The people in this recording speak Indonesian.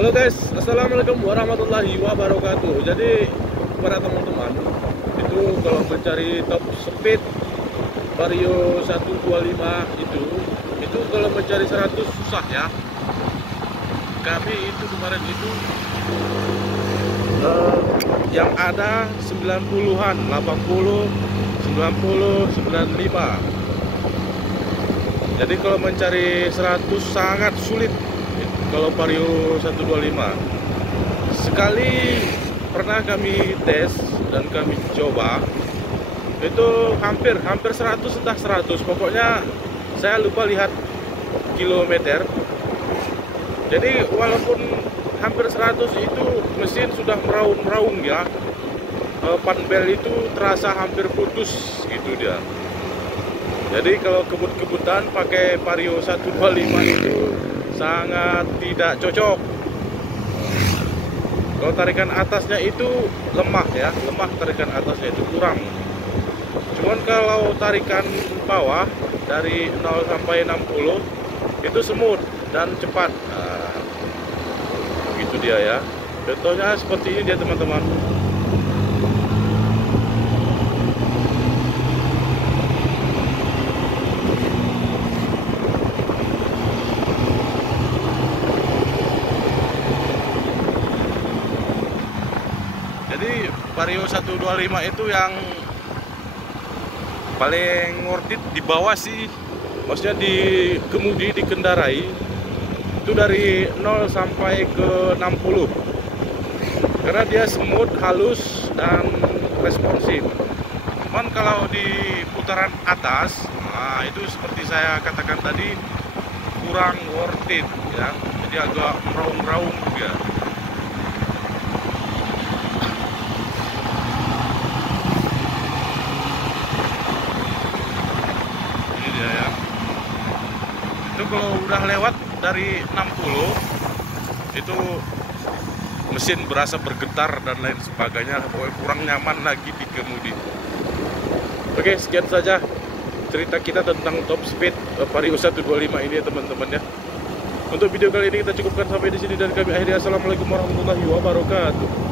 Halo guys, assalamualaikum warahmatullahi wabarakatuh. Jadi para teman-teman, itu kalau mencari top speed Vario 125 itu kalau mencari 100 susah ya. Kami itu kemarin itu yang ada 90-an, 80, 90, 95. Jadi kalau mencari 100 sangat sulit kalau Vario 125. Sekali pernah kami tes dan kami coba, itu hampir 100, entah 100, pokoknya saya lupa lihat kilometer. Jadi walaupun hampir 100 itu mesin sudah meraung-raung ya, panbel itu terasa hampir putus gitu dia. Jadi kalau kebut-kebutan pakai Vario 125 itu sangat tidak cocok. Kalau tarikan atasnya itu lemah ya, lemah tarikan atasnya itu kurang. Cuman kalau tarikan bawah dari 0 sampai 60 itu smooth dan cepat. Nah, begitu dia ya. Contohnya seperti ini dia teman-teman. Jadi Vario 125 itu yang paling worth it di bawah sih, maksudnya dikendarai itu dari 0 sampai ke 60, karena dia smooth, halus dan responsif. Cuman kalau di putaran atas, nah itu seperti saya katakan tadi kurang worth it ya, jadi agak meraung-raung juga. Ya. Itu kalau udah lewat dari 60 itu mesin berasa bergetar dan lain sebagainya, pokoknya kurang nyaman lagi di kemudi. Oke, sekian saja cerita kita tentang top speed Vario 125 ini ya teman-teman ya. Untuk video kali ini kita cukupkan sampai di sini dan kami akhiri. Assalamualaikum warahmatullahi wabarakatuh.